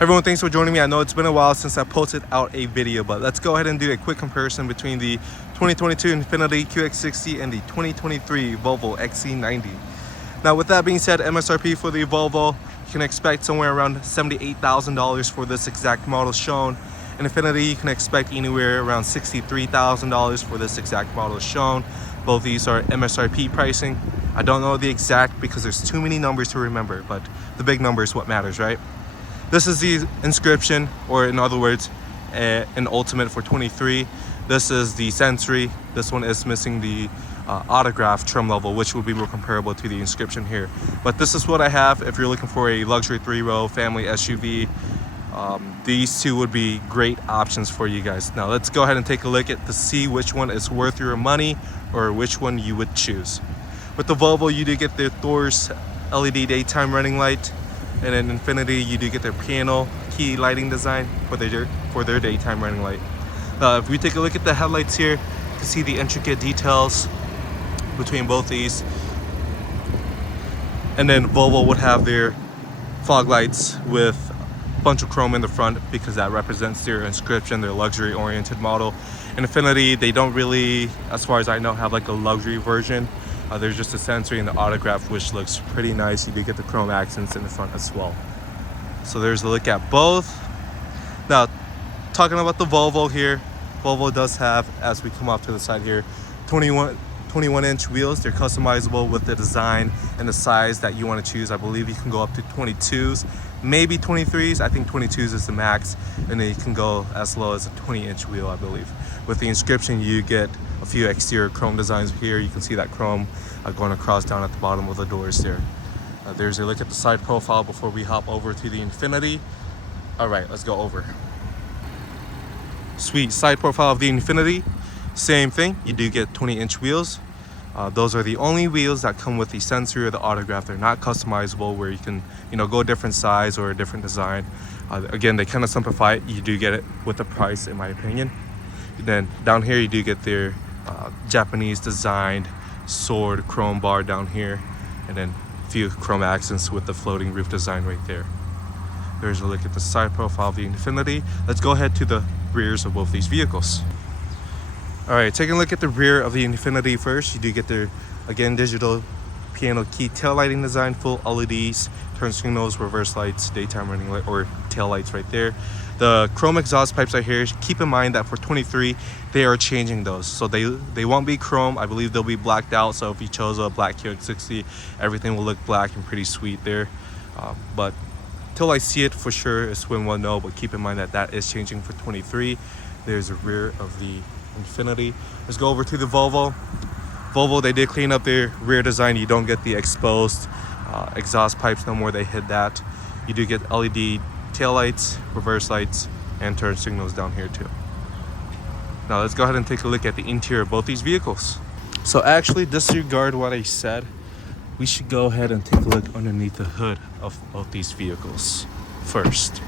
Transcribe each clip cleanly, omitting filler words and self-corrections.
Everyone, thanks for joining me. I know it's been a while since I posted out a video, but let's go ahead and do a quick comparison between the 2022 Infiniti QX60 and the 2023 Volvo XC90. Now, with that being said, MSRP for the Volvo, you can expect somewhere around $78,000 for this exact model shown. In Infiniti, you can expect anywhere around $63,000 for this exact model shown. Both these are MSRP pricing. I don't know the exact because there's too many numbers to remember, but the big number is what matters, right? This is the inscription, or in other words, an Ultimate for 23. This is the Sensory. This one is missing the autograph trim level, which will be more comparable to the inscription here. But this is what I have. If you're looking for a luxury 3-row family SUV, these two would be great options for you guys. Now let's go ahead and take a look at to see which one is worth your money or which one you would choose. With the Volvo, you do get the Thor's LED daytime running light. And in Infiniti, you do get their piano key lighting design for their daytime running light. If we take a look at the headlights here, you can see the intricate details between both these. And then Volvo would have their fog lights with a bunch of chrome in the front because that represents their inscription, their luxury-oriented model. In Infiniti, they don't really, as far as I know, have like a luxury version. There's just a Sensory and the autograph, which looks pretty nice. You do get the chrome accents in the front as well. So there's a look at both. Now, talking about the Volvo here, Volvo does have, as we come off to the side here, 21-inch wheels. They're customizable with the design and the size that you want to choose. I believe you can go up to 22s, maybe 23s. I think 22s is the max, and then you can go as low as a 20-inch wheel, I believe. With the inscription, you get a few exterior chrome designs here. You can see that chrome going across down at the bottom of the doors there. There's a look at the side profile before we hop over to the Infiniti. All right, let's go over. Sweet side profile of the Infiniti. Same thing, you do get 20-inch wheels. Those are the only wheels that come with the Sensory or the autograph. They're not customizable where you can, go a different size or a different design. Again, they kind of simplify it. You do get it with the price, in my opinion. Then down here, you do get their Japanese designed sword chrome bar down here, and then a few chrome accents with the floating roof design right there. There's a look at the side profile of the Infiniti. Let's go ahead to the rears of both these vehicles. All right, taking a look at the rear of the Infiniti first. You do get their, again, digital piano key tail lighting design, full LEDs, turn signals, reverse lights, daytime running light, or tail lights right there. The chrome exhaust pipes are here. Keep in mind that for 23, they are changing those. So they won't be chrome. I believe they'll be blacked out. So if you chose a black QX60, everything will look black and pretty sweet there. But till I see it for sure, it's when we'll know. But keep in mind that that is changing for 23. There's the rear of the Infiniti. Let's go over to the Volvo. Volvo, they did clean up their rear design. You don't get the exposed exhaust pipes no more. They hid that. You do get LED tail lights, reverse lights, and turn signals down here too. Now let's go ahead and take a look at the interior of both these vehicles. So actually, disregard what I said. We should go ahead and take a look underneath the hood of both these vehicles first.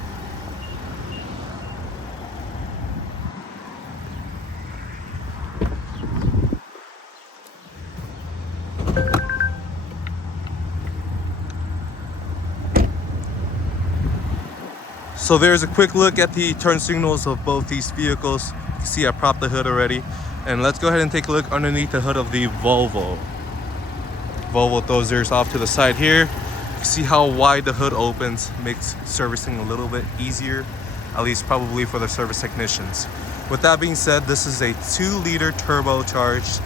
So there's a quick look at the turn signals of both these vehicles. You can see I propped the hood already. And let's go ahead and take a look underneath the hood of the Volvo. Volvo throws theirs off to the side here. You can see how wide the hood opens. Makes servicing a little bit easier, at least probably for the service technicians. With that being said, this is a 2-liter turbocharged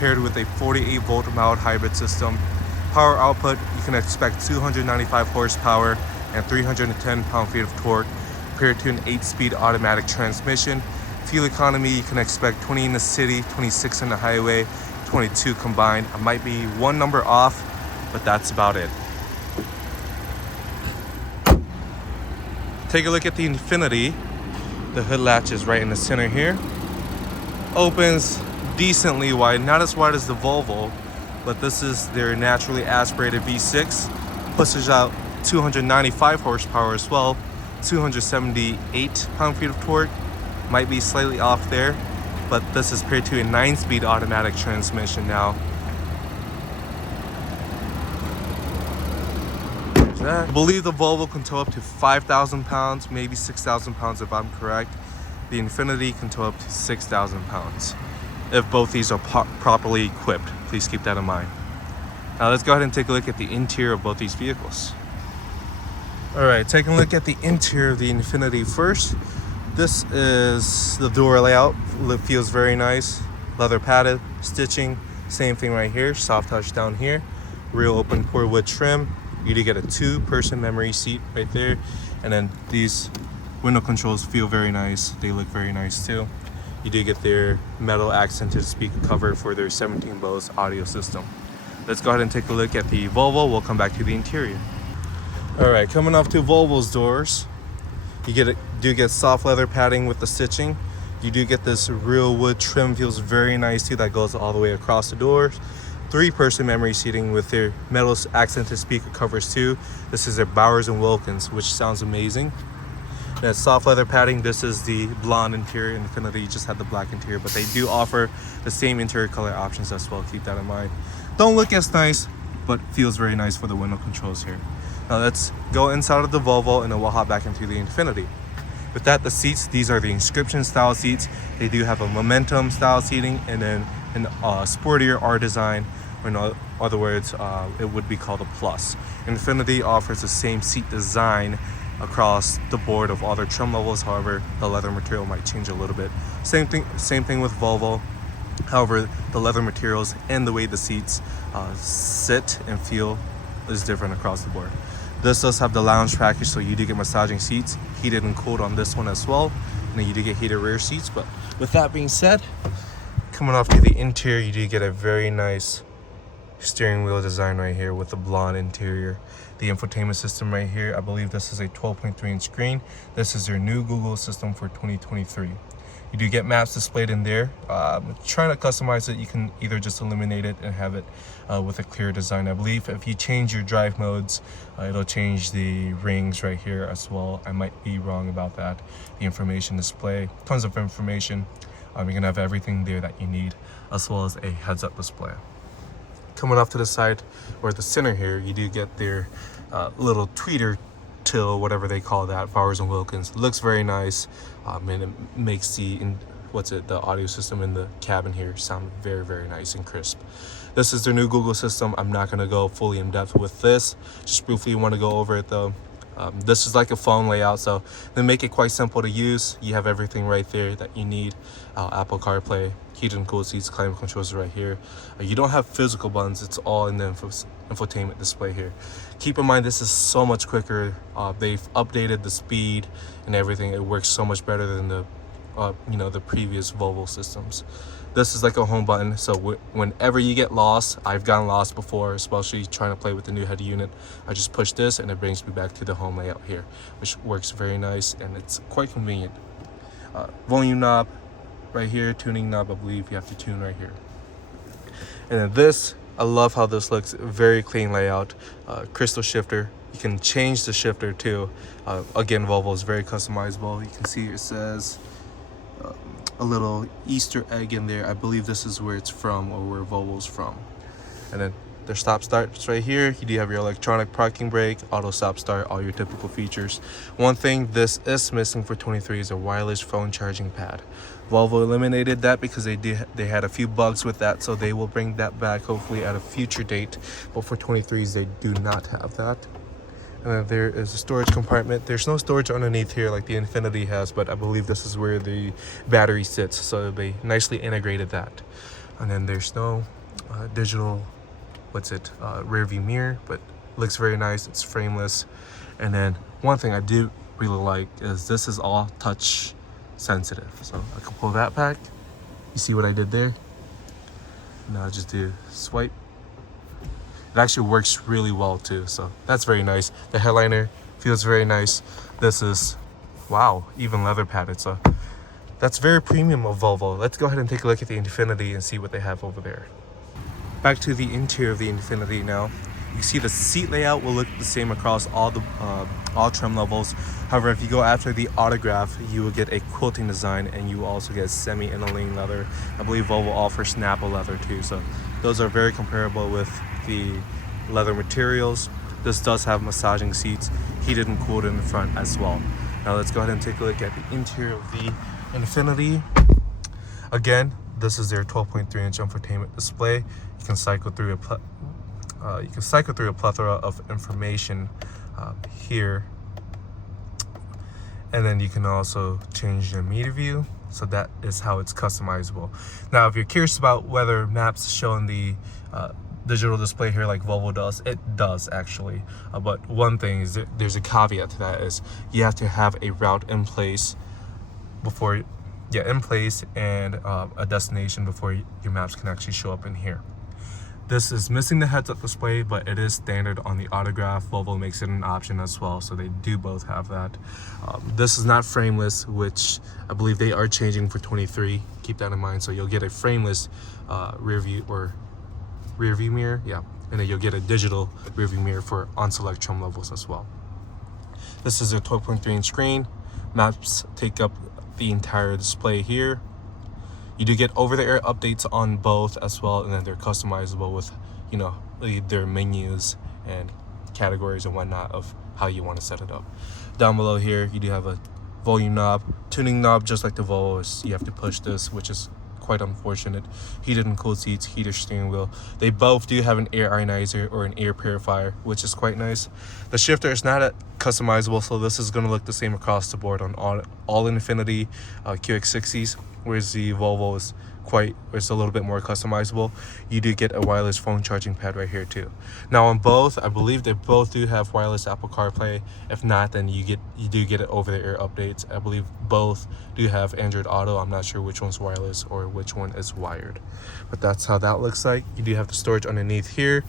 paired with a 48-volt mild hybrid system. Power output, you can expect 295 horsepower and 310 pound-feet of torque, paired to an 8-speed automatic transmission. Fuel economy, you can expect 20 in the city, 26 in the highway, 22 combined. I might be one number off, but that's about it. Take a look at the Infiniti. The hood latch is right in the center here. Opens decently wide, not as wide as the Volvo, but this is their naturally aspirated V6. Pushes out 295 horsepower as well, 278 pound-feet of torque. Might be slightly off there, but this is paired to a 9-speed automatic transmission now. that. I believe the Volvo can tow up to 5,000 pounds, maybe 6,000 pounds if I'm correct. The Infiniti can tow up to 6,000 pounds. If both these are properly equipped, please keep that in mind. Now let's go ahead and take a look at the interior of both these vehicles. Alright, taking a look at the interior of the Infiniti first. This is the door layout. It feels very nice. Leather padded, stitching, same thing right here. Soft touch down here. Real open pore wood trim. You do get a 2-person memory seat right there. And then these window controls feel very nice. They look very nice too. You do get their metal accented speaker cover for their 17 Bose audio system. Let's go ahead and take a look at the Volvo. We'll come back to the interior. Alright, coming off to Volvo's doors, you do get soft leather padding with the stitching. You do get this real wood trim, feels very nice too, that goes all the way across the doors. 3-person memory seating with their metal accented speaker covers too. This is their Bowers & Wilkins, which sounds amazing. That soft leather padding, this is the blonde interior. Infiniti just had the black interior, but they do offer the same interior color options as well. Keep that in mind. Don't look as nice, but feels very nice for the window controls here. Now let's go inside of the Volvo and then we'll hop back into the Infiniti. With that, the seats, these are the inscription style seats. They do have a momentum style seating and then an sportier R design, or in other words, it would be called a plus. Infiniti offers the same seat design across the board of all their trim levels. However, the leather material might change a little bit. Same thing with Volvo. However, the leather materials and the way the seats sit and feel is different across the board. This does have the lounge package, so you do get massaging seats, heated and cooled on this one as well. And then you do get heated rear seats. But with that being said, coming off to the interior, you do get a very nice steering wheel design right here with the blonde interior. The infotainment system right here, I believe this is a 12.3-inch screen. This is their new Google system for 2023. You do get maps displayed in there. Trying to customize it, you can either just eliminate it and have it with a clear design. I believe if you change your drive modes, it'll change the rings right here as well. I might be wrong about that. The information display, tons of information. You're gonna have everything there that you need, as well as a heads-up display. Coming off to the side or the center here, you do get their little tweeter till, whatever they call that, Bowers & Wilkins. Looks very nice, and it makes the audio system in the cabin here sound very, very nice and crisp. This is their new Google system. I'm not going to go fully in depth with this. Just briefly want to go over it though. This is like a phone layout, so they make it quite simple to use. You have everything right there that you need. Apple CarPlay, heated and cooled seats, climate controls right here. You don't have physical buttons, it's all in the infotainment display here. Keep in mind, this is so much quicker. They've updated the speed and everything. It works so much better than the the previous Volvo systems. This is like a home button, so whenever you get lost, I've gotten lost before, especially trying to play with the new head unit. I just push this and it brings me back to the home layout here, which works very nice and it's quite convenient. Volume knob right here, tuning knob, I believe you have to tune right here. And then this, I love how this looks, very clean layout. Crystal shifter, you can change the shifter too. Again, Volvo is very customizable. You can see it says a little Easter egg in there. I believe this is where it's from, or where Volvo's from. And then their stop starts right here. You do have your electronic parking brake, auto stop start, all your typical features. One thing this is missing for 23 is a wireless phone charging pad. Volvo eliminated that because they had a few bugs with that, so they will bring that back hopefully at a future date. But for 23s, they do not have that. And then there is a storage compartment. There's no storage underneath here like the Infiniti has, but I believe this is where the battery sits, so they nicely integrated that. And then there's no digital, rear view mirror, but looks very nice. It's frameless. And then one thing I do really like is this is all touch sensitive. So I can pull that back. You see what I did there? Now I just do swipe. It actually works really well too, so that's very nice. The headliner feels very nice. This is, wow, even leather padded, so that's very premium of Volvo. Let's go ahead and take a look at the Infiniti and see what they have over there. Back to the interior of the Infiniti now. You see the seat layout will look the same across all trim levels. However, if you go after the autograph, you will get a quilting design and you will also get semi-aniline leather. I believe Volvo offers Snapple leather too, so those are very comparable with the leather materials. This does have massaging seats, heated and cooled in the front as well. Now let's go ahead and take a look at the interior of the Infiniti. Again, this is their 12.3-inch infotainment display. You can cycle through a plethora of information here, and then you can also change the media view. So that is how it's customizable. Now, if you're curious about whether maps show in the digital display here like Volvo does, it does actually. But one thing is that there's a caveat to that, is you have to have a route in place and a destination before your maps can actually show up in here. This is missing the heads-up display, but it is standard on the Autograph. Volvo makes it an option as well, so they do both have that. This is not frameless, which I believe they are changing for 23. Keep that in mind. So you'll get a frameless rear view mirror, yeah, and then you'll get a digital rear view mirror for on select trim levels as well. This is a 12.3-inch screen. Maps take up the entire display here. You do get over-the-air updates on both as well, and then they're customizable with, you know, their menus and categories and whatnot of how you want to set it up. Down below here, you do have a volume knob, tuning knob, just like the Volvo. You have to push this, which is quite unfortunate. Heated and cooled seats, heated steering wheel. They both do have an air ionizer or an air purifier, which is quite nice. The shifter is not customizable, so this is going to look the same across the board on all Infiniti QX60s, whereas the Volvo is it's a little bit more customizable. You do get a wireless phone charging pad right here too. Now on both, I believe they both do have wireless Apple CarPlay. If not, then you do get it over-the-air updates. I believe both do have Android Auto. I'm not sure which one's wireless or which one is wired, but that's how that looks like. You do have the storage underneath here,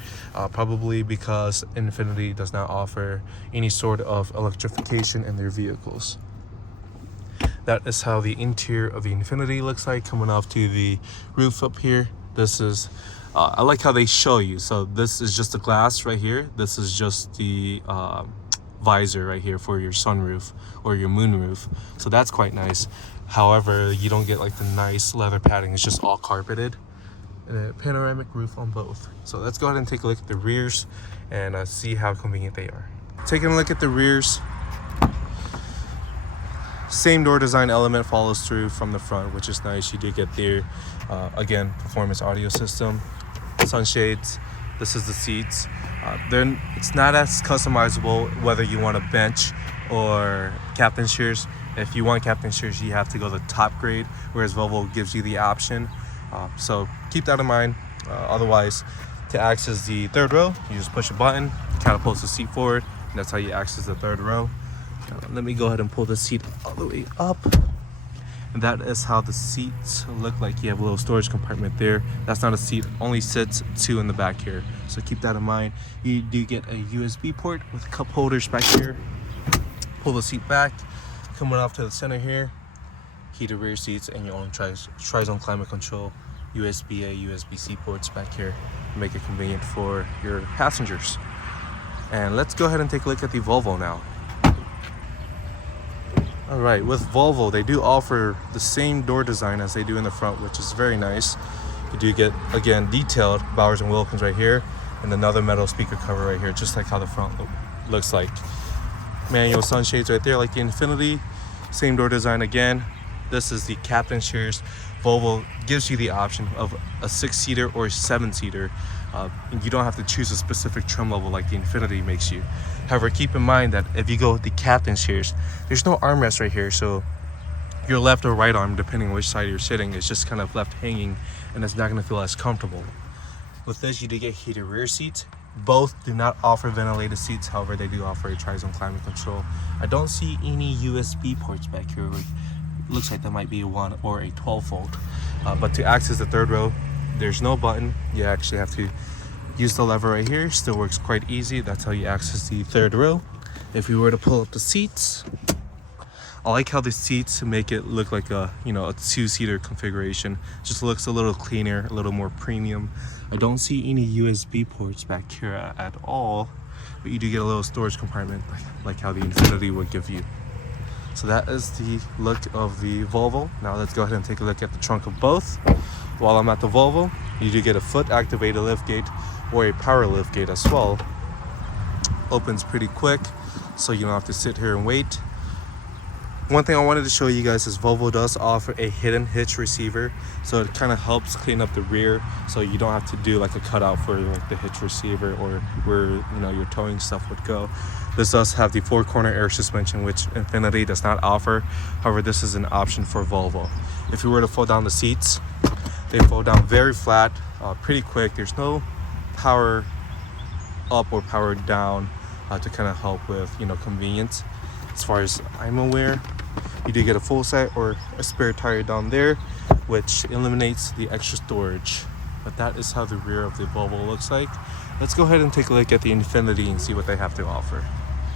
probably because Infiniti does not offer any sort of electrification in their vehicles. That is how the interior of the Infiniti looks like, coming off to the roof up here. This is, I like how they show you. So this is just the glass right here. This is just the visor right here for your sunroof or your moonroof. So that's quite nice. However, you don't get like the nice leather padding. It's just all carpeted. And a panoramic roof on both. So let's go ahead and take a look at the rears and see how convenient they are. Taking a look at the rears. Same door design element follows through from the front, which is nice. You do get their, again, performance audio system, sunshades. This is the seats. It's not as customizable whether you want a bench or captain chairs. If you want captain chairs, you have to go the top grade, whereas Volvo gives you the option. So keep that in mind. Otherwise, to access the third row, you just push a button, catapults the seat forward, and that's how you access the third row. Let me go ahead and pull the seat all the way up. And that is how the seats look like. You have a little storage compartment there. That's not a seat, only sits two in the back here. So keep that in mind. You do get a USB port with cup holders back here. Pull the seat back, coming off to the center here. Heated rear seats and your own tri-zone climate control. USB-A, USB-C ports back here to make it convenient for your passengers. And let's go ahead and take a look at the Volvo now. All right, with Volvo, they do offer the same door design as they do in the front, which is very nice. You do get, again, detailed Bowers & Wilkins right here and another metal speaker cover right here, just like how the front looks like. Manual sunshades right there like the Infiniti. Same door design again. This is the captain chairs. Volvo gives you the option of a 6-seater or a 7-seater. You don't have to choose a specific trim level like the Infiniti makes you. However, keep in mind that if you go with the captain chairs, there's no armrest right here, so your left or right arm, depending on which side you're sitting, is just kind of left hanging, and it's not going to feel as comfortable. With this, you do get heated rear seats. Both do not offer ventilated seats, however, they do offer a tri-zone climate control. I don't see any USB ports back here. It looks like that might be one or a 12-volt. But to access the third row, there's no button. You actually have to use the lever right here. Still works quite easy. That's how you access the third row. If you were to pull up the seats, I like how the seats make it look like a 2-seater configuration. Just looks a little cleaner, a little more premium. I don't see any USB ports back here at all, but you do get a little storage compartment like how the Infiniti would give you. So that is the look of the Volvo. Now let's go ahead and take a look at the trunk of both. While I'm at the Volvo, you do get a foot activated liftgate or a power liftgate as well. opens pretty quick, so you don't have to sit here and wait. One thing I wanted to show you guys is Volvo does offer a hidden hitch receiver, so it kind of helps clean up the rear, so you don't have to do like a cutout for like the hitch receiver or where your towing stuff would go. This does have the 4-corner air suspension, which Infiniti does not offer. However, this is an option for Volvo. If you were to fold down the seats, they fold down very flat, pretty quick. There's no power up or power down to kind of help with convenience. As far as I'm aware, you do get a full set or a spare tire down there, which eliminates the extra storage. But that is how the rear of the Volvo looks like. Let's go ahead and take a look at the Infiniti and see what they have to offer.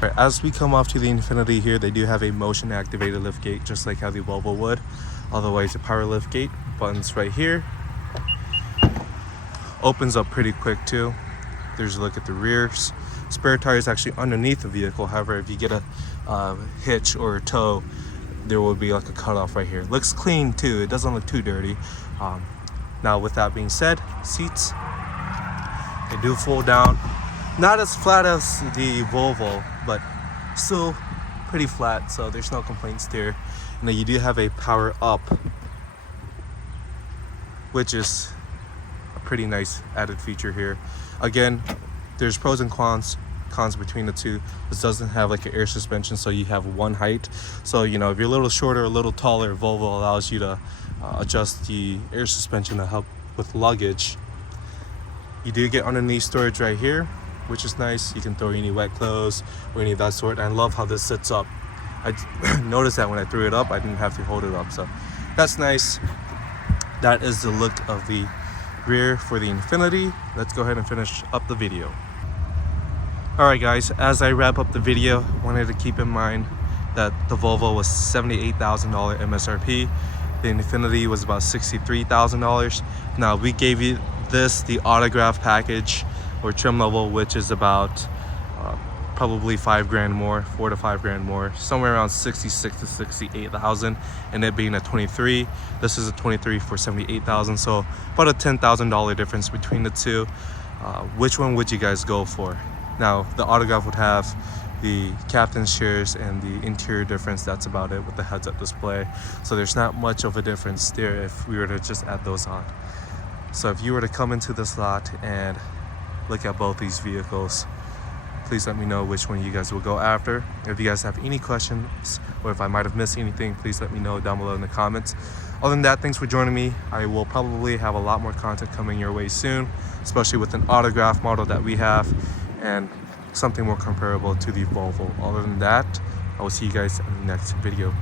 All right, as we come off to the Infiniti here, they do have a motion activated lift gate, just like how the Volvo would. Otherwise, the power lift gate buttons right here. Opens up pretty quick too. There's a look at the rears. Spare tire is actually underneath the vehicle. However, if you get a hitch or a tow, there will be like a cutoff right here. Looks clean too. It doesn't look too dirty. Now, with that being said, seats, they do fold down. Not as flat as the Volvo, but still pretty flat. So there's no complaints there. Now you do have a power up, which is a pretty nice added feature here. Again, there's pros and cons between the two. This doesn't have like an air suspension, so you have one height. So if you're a little shorter, a little taller, Volvo allows you to adjust the air suspension to help with luggage. You do get underneath storage right here, which is nice. You can throw any wet clothes or any of that sort. And I love how this sits up. I noticed that when I threw it up, I didn't have to hold it up, so that's nice. That is the look of the rear for the Infiniti. Let's go ahead and finish up the video. Alright guys, as I wrap up the video, I wanted to keep in mind that the Volvo was $78,000 MSRP. The Infiniti was about $63,000. Now we gave you the autograph package or trim level, which is about probably $5,000 more, $4,000 to $5,000 more, somewhere around 66 to 68,000, and it being a 23. This is a 23 for 78,000, so about a $10,000 difference between the two. Which one would you guys go for? Now, the autograph would have the captain's chairs and the interior difference. That's about it with the heads-up display. So there's not much of a difference there if we were to just add those on. So if you were to come into this lot and look at both these vehicles, please let me know which one you guys will go after. If you guys have any questions or if I might have missed anything, please let me know down below in the comments. Other than that, thanks for joining me. I will probably have a lot more content coming your way soon, especially with an autograph model that we have and something more comparable to the Volvo. Other than that, I will see you guys in the next video.